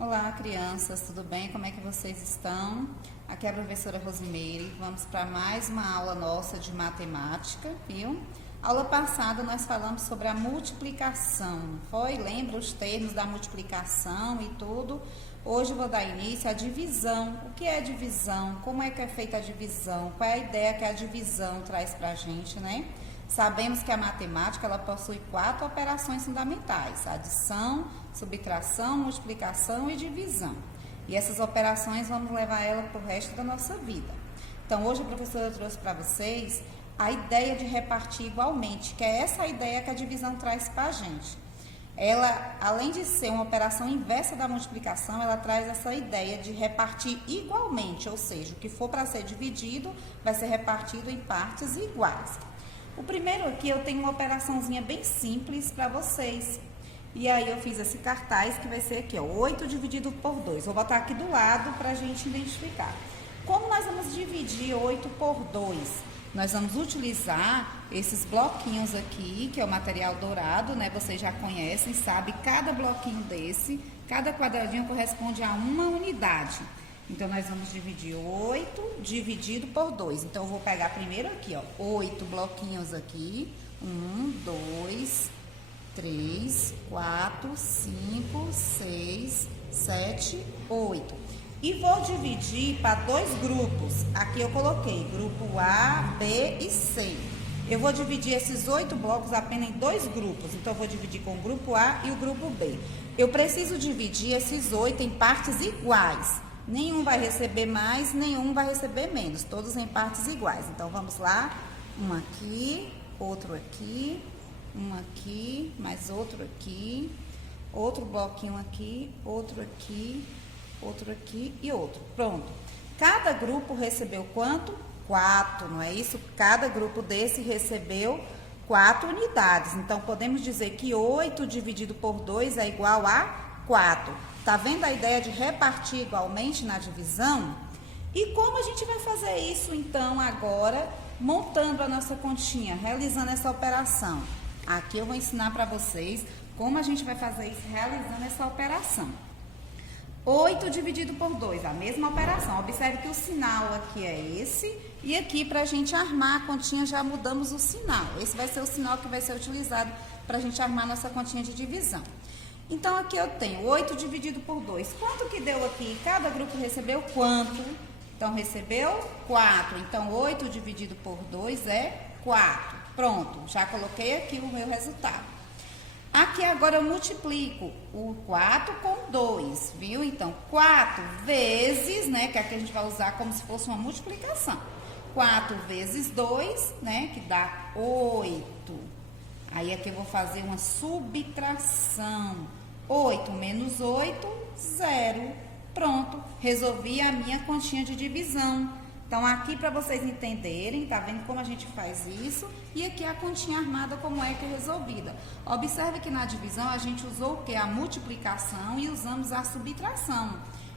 Olá, crianças, tudo bem? Como é que vocês estão? Aqui é a professora Rosimeire. Vamos para mais uma aula nossa de matemática, viu? Aula passada nós falamos sobre a multiplicação, foi? Lembra os termos da multiplicação e tudo? Hoje eu vou dar início à divisão. O que é divisão? Como é que é feita a divisão? Qual é a ideia que a divisão traz para a gente, né? Sabemos que a matemática ela possui 4 operações fundamentais: adição, subtração, multiplicação e divisão. E essas operações vamos levar ela para o resto da nossa vida. Então, hoje a professora trouxe para vocês a ideia de repartir igualmente, que é essa ideia que a divisão traz para a gente. Ela, além de ser uma operação inversa da multiplicação, ela traz essa ideia de repartir igualmente, ou seja, o que for para ser dividido vai ser repartido em partes iguais. O primeiro aqui eu tenho uma operaçãozinha bem simples para vocês. E aí eu fiz esse cartaz que vai ser aqui, ó, 8 dividido por 2. Vou botar aqui do lado para a gente identificar. Como nós vamos dividir 8 por 2? Nós vamos utilizar esses bloquinhos aqui, que é o material dourado, né? Vocês já conhecem, sabe? Cada bloquinho desse, cada quadradinho corresponde a uma unidade. Então, nós vamos dividir 8 dividido por 2. Então, eu vou pegar primeiro aqui, ó, 8 bloquinhos aqui. 1, 2, 3, 4, 5, 6, 7, 8. E vou dividir para 2 grupos. Aqui eu coloquei grupo A, B e C. Eu vou dividir esses 8 blocos apenas em 2 grupos. Então, eu vou dividir com o grupo A e o grupo B. Eu preciso dividir esses 8 em partes iguais. Nenhum vai receber mais, nenhum vai receber menos, todos em partes iguais. Então, vamos lá. Um aqui, outro aqui, um aqui, mais outro aqui, outro bloquinho aqui, outro aqui e outro. Pronto. Cada grupo recebeu quanto? 4, não é isso? Cada grupo desse recebeu 4 unidades. Então, podemos dizer que 8 dividido por 2 é igual a 4. Tá vendo a ideia de repartir igualmente na divisão? E como a gente vai fazer isso, então, agora, montando a nossa continha, realizando essa operação? Aqui eu vou ensinar para vocês como a gente vai fazer isso, realizando essa operação. 8 dividido por 2, a mesma operação. Observe que o sinal aqui é esse, e aqui para a gente armar a continha já mudamos o sinal. Esse vai ser o sinal que vai ser utilizado para a gente armar nossa continha de divisão. Então, aqui eu tenho 8 dividido por 2. Quanto que deu aqui? Cada grupo recebeu quanto? Então, recebeu 4. Então, 8 dividido por 2 é 4. Pronto, já coloquei aqui o meu resultado. Aqui agora eu multiplico o 4 com 2, viu? Então, 4 vezes, né, que aqui a gente vai usar como se fosse uma multiplicação. 4 vezes 2, né, que dá 8. Aí aqui eu vou fazer uma subtração. 8 menos 8, 0. Pronto, resolvi a minha continha de divisão. Então, aqui para vocês entenderem, tá vendo como a gente faz isso? E aqui a continha armada, como é que é resolvida. Observe que na divisão a gente usou o quê? A multiplicação e usamos a subtração.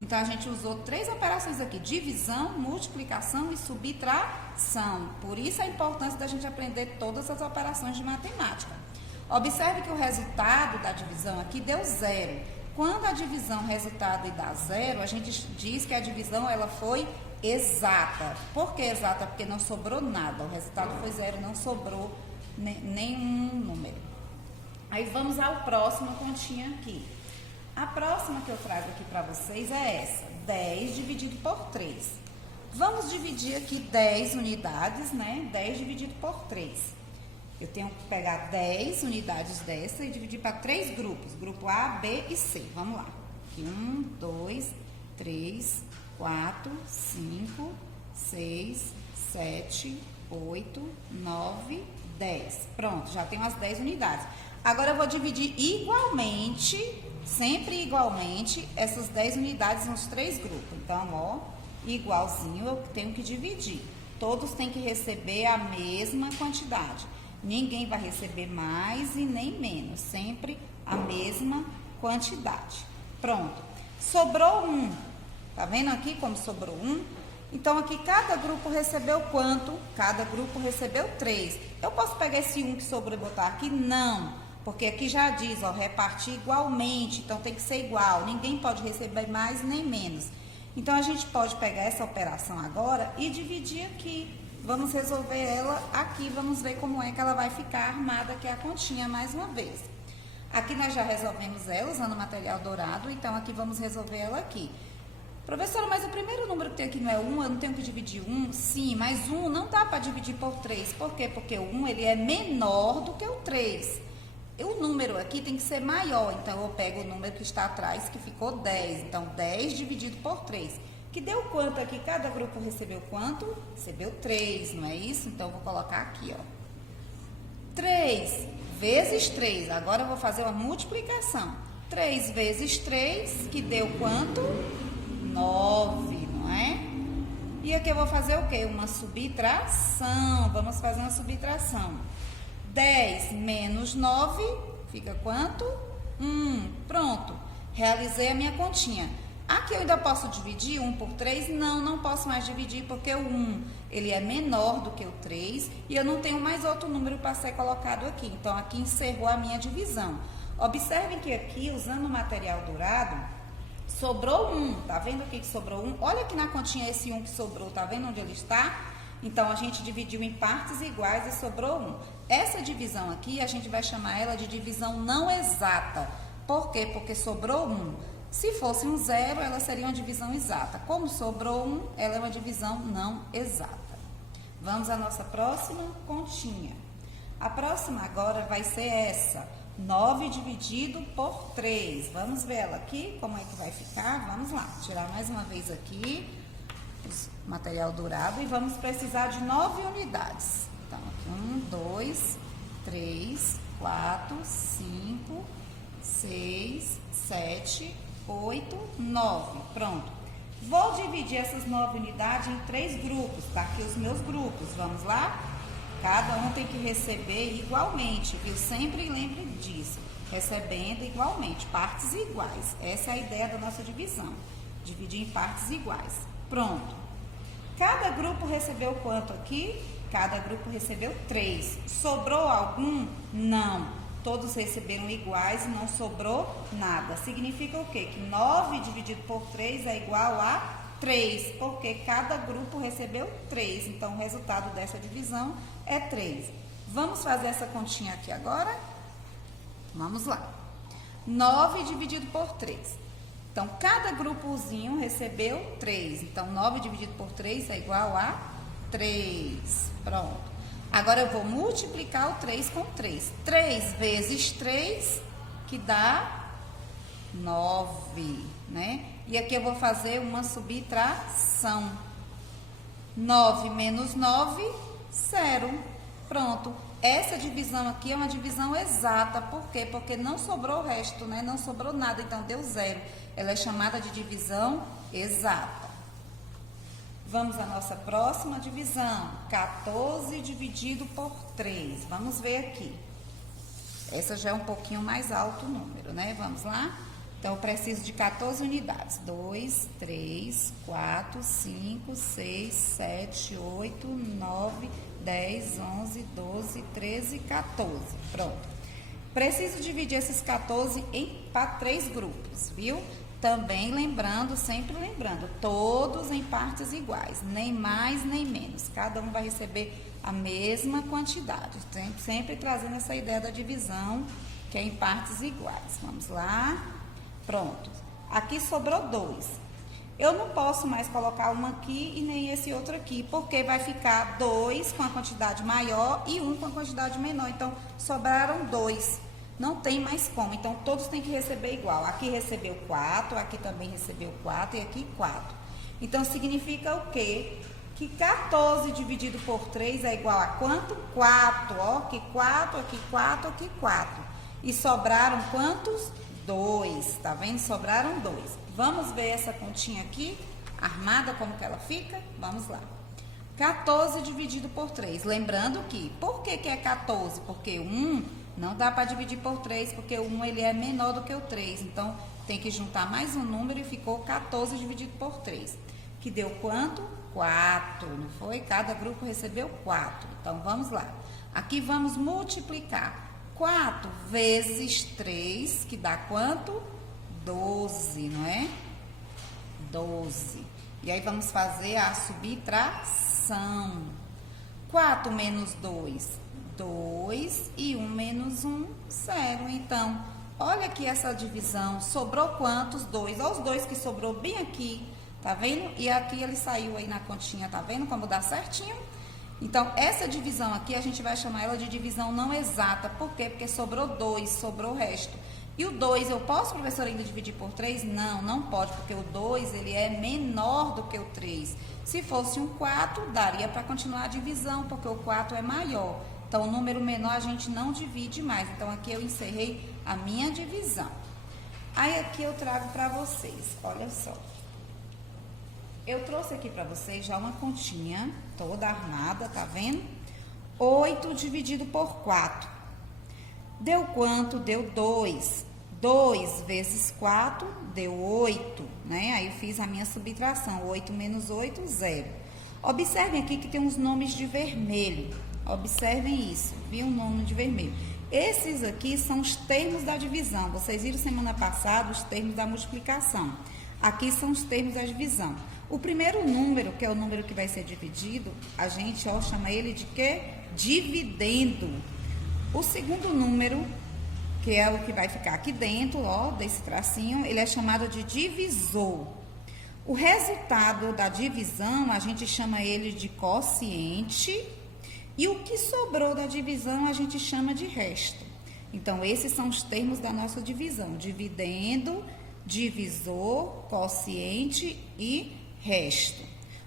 Então, a gente usou 3 operações aqui: divisão, multiplicação e subtração. Por isso a importância da gente aprender todas as operações de matemática. Observe que o resultado da divisão aqui deu 0. Quando a divisão resultado dá 0, a gente diz que a divisão ela foi exata. Por que exata? Porque não sobrou nada. O resultado foi 0, não sobrou nenhum número. Aí vamos ao próximo continha aqui. A próxima que eu trago aqui para vocês é essa: 10 dividido por 3. Vamos dividir aqui 10 unidades, né? 10 dividido por 3. Eu tenho que pegar 10 unidades dessa e dividir para 3 grupos. Grupo A, B e C. Vamos lá. Aqui 1, 2, 3, 4, 5, 6, 7, 8, 9, 10. Pronto, já tenho as 10 unidades. Agora eu vou dividir igualmente, sempre igualmente, essas 10 unidades nos 3 grupos. Então, ó, igualzinho eu tenho que dividir. Todos têm que receber a mesma quantidade. Ninguém vai receber mais e nem menos, sempre a mesma quantidade. Pronto. Sobrou 1. Tá vendo aqui como sobrou 1? Então, aqui cada grupo recebeu quanto? Cada grupo recebeu 3. Eu posso pegar esse 1 que sobrou e botar aqui? Não. Porque aqui já diz, ó, repartir igualmente, então tem que ser igual. Ninguém pode receber mais nem menos. Então, a gente pode pegar essa operação agora e dividir aqui. Vamos resolver ela aqui, vamos ver como é que ela vai ficar armada, que é a continha, mais uma vez. Aqui nós já resolvemos ela usando o material dourado, então aqui vamos resolver ela aqui. Professora, mas o primeiro número que tem aqui não é 1, eu não tenho que dividir 1? Sim, mas 1 não dá para dividir por 3. Por quê? Porque o 1 ele é menor do que o 3. O número aqui tem que ser maior, então eu pego o número que está atrás, que ficou 10. Então, 10 dividido por 3. Que deu quanto aqui? Cada grupo recebeu quanto? Recebeu 3, não é isso? Então, eu vou colocar aqui, ó. 3 vezes 3. Agora eu vou fazer uma multiplicação. 3 vezes 3, que deu quanto? 9, não é? E aqui eu vou fazer o quê? Uma subtração. Vamos fazer uma subtração. 10 menos 9, fica quanto? 1. Pronto. Realizei a minha continha. Aqui eu ainda posso dividir 1 por 3? Não, não posso mais dividir, porque o 1 ele é menor do que o 3 e eu não tenho mais outro número para ser colocado aqui. Então, aqui encerrou a minha divisão. Observem que aqui, usando o material dourado, sobrou 1. Tá vendo aqui que sobrou 1? Olha aqui na continha esse 1 que sobrou, tá vendo onde ele está? Então, a gente dividiu em partes iguais e sobrou 1. Essa divisão aqui, a gente vai chamar ela de divisão não exata. Por quê? Porque sobrou 1. Se fosse um 0, ela seria uma divisão exata. Como sobrou 1, ela é uma divisão não exata. Vamos à nossa próxima continha. A próxima agora vai ser essa. 9 dividido por 3. Vamos ver ela aqui, como é que vai ficar? Vamos lá, tirar mais uma vez aqui o material dourado e vamos precisar de 9 unidades. Então, aqui 1, 2, 3, 4, 5, 6, 7, 8, 9. Pronto. Vou dividir essas 9 unidades em 3 grupos. Tá aqui os meus grupos. Vamos lá? Cada um tem que receber igualmente, viu? Sempre lembre disso. Recebendo igualmente, partes iguais. Essa é a ideia da nossa divisão. Dividir em partes iguais. Pronto. Cada grupo recebeu quanto aqui? Cada grupo recebeu 3. Sobrou algum? Não. Todos receberam iguais e não sobrou nada. Significa o quê? Que 9 dividido por 3 é igual a 3, porque cada grupo recebeu 3. Então, o resultado dessa divisão é 3. Vamos fazer essa continha aqui agora? Vamos lá. 9 dividido por 3. Então, cada grupozinho recebeu 3. Então, 9 dividido por 3 é igual a 3. Pronto. Agora, eu vou multiplicar o 3 com 3. 3 vezes 3, que dá 9, né? E aqui eu vou fazer uma subtração. 9 menos 9, 0. Pronto. Essa divisão aqui é uma divisão exata. Por quê? Porque não sobrou o resto, né? Não sobrou nada, então deu 0. Ela é chamada de divisão exata. Vamos à nossa próxima divisão. 14 dividido por 3. Vamos ver aqui. Essa já é um pouquinho mais alto o número, né? Vamos lá? Então, eu preciso de 14 unidades. 2, 3, 4, 5, 6, 7, 8, 9, 10, 11, 12, 13, 14. Pronto. Preciso dividir esses 14 para 3 grupos, viu? Também lembrando, sempre lembrando, todos em partes iguais, nem mais nem menos. Cada um vai receber a mesma quantidade. Sempre trazendo essa ideia da divisão, que é em partes iguais. Vamos lá. Pronto. Aqui sobrou 2. Eu não posso mais colocar um aqui e nem esse outro aqui, porque vai ficar 2 com a quantidade maior e 1 com a quantidade menor. Então, sobraram 2. Não tem mais como, então todos têm que receber igual. Aqui recebeu 4, aqui também recebeu 4 e aqui 4. Então, significa o quê? Que 14 dividido por 3 é igual a quanto? 4, ó, aqui 4, aqui 4, aqui 4. E sobraram quantos? 2, tá vendo? Sobraram 2. Vamos ver essa continha aqui, armada, como que ela fica? Vamos lá. 14 dividido por 3. Lembrando que, por que é 14? Porque 1... não dá para dividir por 3, porque o 1 ele é menor do que o 3. Então, tem que juntar mais um número e ficou 14 dividido por 3. Que deu quanto? 4, não foi? Cada grupo recebeu 4. Então, vamos lá. Aqui vamos multiplicar. 4 vezes 3, que dá quanto? 12, não é? 12. E aí vamos fazer a subtração. 4 menos 2, 2. E 1 menos 1, 0. Então, olha aqui essa divisão. Sobrou quantos? 2. Olha os 2 que sobrou bem aqui. Tá vendo? E aqui ele saiu aí na continha, tá vendo como dá certinho? Então, essa divisão aqui, a gente vai chamar ela de divisão não exata. Por quê? Porque sobrou 2, sobrou o resto. E o 2, eu posso, professora, ainda dividir por 3? Não, não pode, porque o 2, ele é menor do que o 3. Se fosse um 4, daria para continuar a divisão, porque o 4 é maior. Então, o número menor a gente não divide mais. Então, aqui eu encerrei a minha divisão. Aí, aqui eu trago para vocês, olha só. Eu trouxe aqui para vocês já uma continha toda armada, tá vendo? 8 dividido por 4. Deu quanto? Deu 2. 2 vezes 4 deu 8, né? Aí eu fiz a minha subtração. 8 menos 8, 0. Observem aqui que tem uns nomes de vermelho. Observem isso, viu? Um nome de vermelho. Esses aqui são os termos da divisão. Vocês viram semana passada os termos da multiplicação. Aqui são os termos da divisão. O primeiro número, que é o número que vai ser dividido, a gente chama ele de quê? Dividendo. O segundo número, que é o que vai ficar aqui dentro, ó, desse tracinho, ele é chamado de divisor. O resultado da divisão, a gente chama ele de quociente, e o que sobrou da divisão, a gente chama de resto. Então, esses são os termos da nossa divisão: dividendo, divisor, quociente e resto.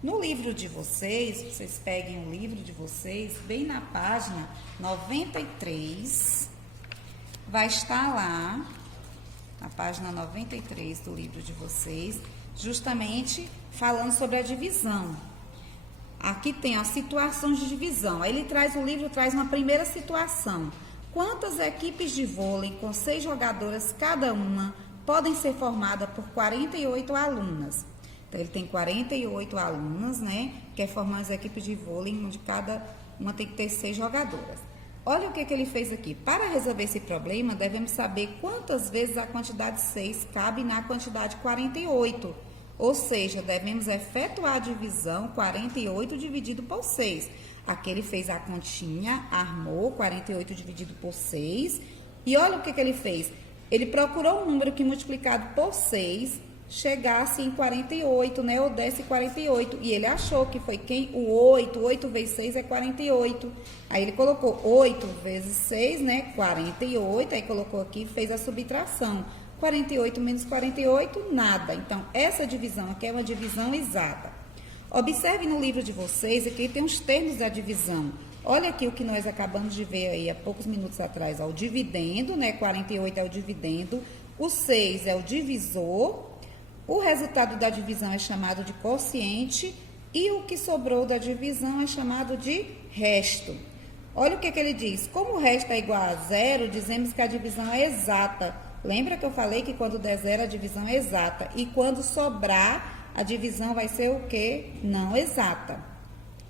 No livro de vocês peguem o livro de vocês, bem na página 93, vai estar lá, na página 93 do livro de vocês, justamente falando sobre a divisão. Aqui tem as situações de divisão. Aí o livro traz uma primeira situação. Quantas equipes de vôlei com 6 jogadoras cada uma podem ser formadas por 48 alunas? Então, ele tem 48 alunas, né? Que é formar as equipes de vôlei, onde cada uma tem que ter 6 jogadoras. Olha o que ele fez aqui. Para resolver esse problema, devemos saber quantas vezes a quantidade 6 cabe na quantidade 48. Ou seja, devemos efetuar a divisão 48 dividido por 6. Aqui ele fez a continha, armou 48 dividido por 6. E olha o que ele fez. Ele procurou um número que multiplicado por 6 chegasse em 48, né? Ou desse 48. E ele achou que foi quem? O 8. 8 vezes 6 é 48. Aí ele colocou 8 vezes 6, né? 48. Aí colocou aqui e fez a subtração. 48 menos 48, nada. Então, essa divisão aqui é uma divisão exata. Observe no livro de vocês, aqui tem os termos da divisão. Olha aqui o que nós acabamos de ver aí há poucos minutos atrás. Ó, o dividendo, né? 48 é o dividendo. O 6 é o divisor. O resultado da divisão é chamado de quociente e o que sobrou da divisão é chamado de resto. Olha o que ele diz. Como o resto é igual a 0, dizemos que a divisão é exata. Lembra que eu falei que quando der 0 a divisão é exata. E quando sobrar, a divisão vai ser o quê? Não exata.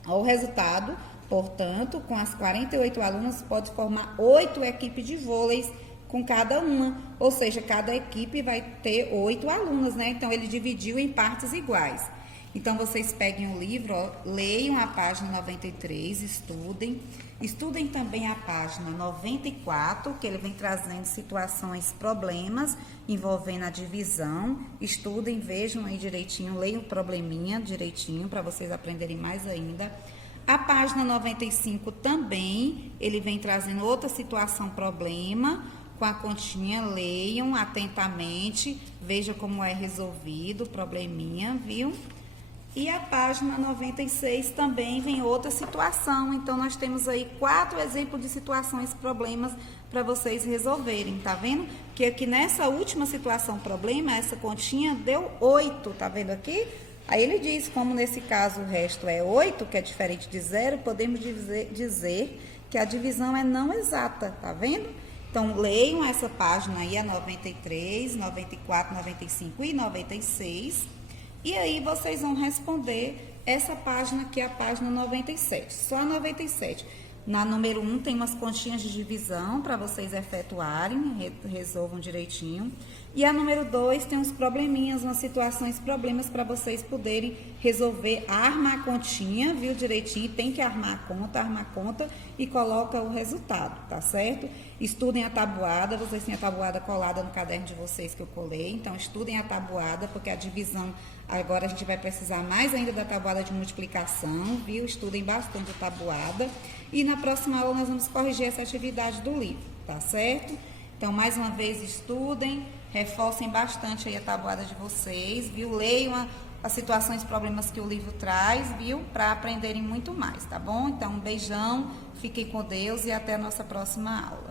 O resultado, portanto, com as 48 alunas, pode formar 8 equipes de vôlei com cada uma, ou seja, cada equipe vai ter 8 alunas, né? Então, ele dividiu em partes iguais. Então, vocês peguem o livro, ó, leiam a página 93, estudem também a página 94, que ele vem trazendo situações, problemas envolvendo a divisão. Estudem, vejam aí direitinho, leiam o probleminha direitinho, para vocês aprenderem mais ainda. A página 95 também, ele vem trazendo outra situação, problema, com a continha, leiam atentamente, vejam como é resolvido o probleminha, viu? E a página 96 também vem outra situação. Então, nós temos aí 4 exemplos de situações, problemas, para vocês resolverem, tá vendo? Que aqui nessa última situação, problema, essa continha deu 8, tá vendo aqui? Aí ele diz, como nesse caso o resto é 8, que é diferente de 0, podemos dizer que a divisão é não exata, tá vendo? Então, leiam essa página aí, a 93, 94, 95 e 96. E aí, vocês vão responder essa página, que é a página 97. Só a 97. Na número 1 tem umas continhas de divisão para vocês efetuarem, resolvam direitinho. E a número 2 tem uns probleminhas, umas situações, problemas para vocês poderem resolver, armar a continha, viu, direitinho, tem que armar a conta e coloca o resultado, tá certo? Estudem a tabuada, vocês têm a tabuada colada no caderno de vocês que eu colei, então estudem a tabuada, porque a divisão, agora a gente vai precisar mais ainda da tabuada de multiplicação, viu? Estudem bastante a tabuada e na próxima aula nós vamos corrigir essa atividade do livro, tá certo? Então, mais uma vez, estudem, reforcem bastante aí a tabuada de vocês, viu? Leiam as situações e problemas que o livro traz, viu? Para aprenderem muito mais, tá bom? Então, um beijão, fiquem com Deus e até a nossa próxima aula.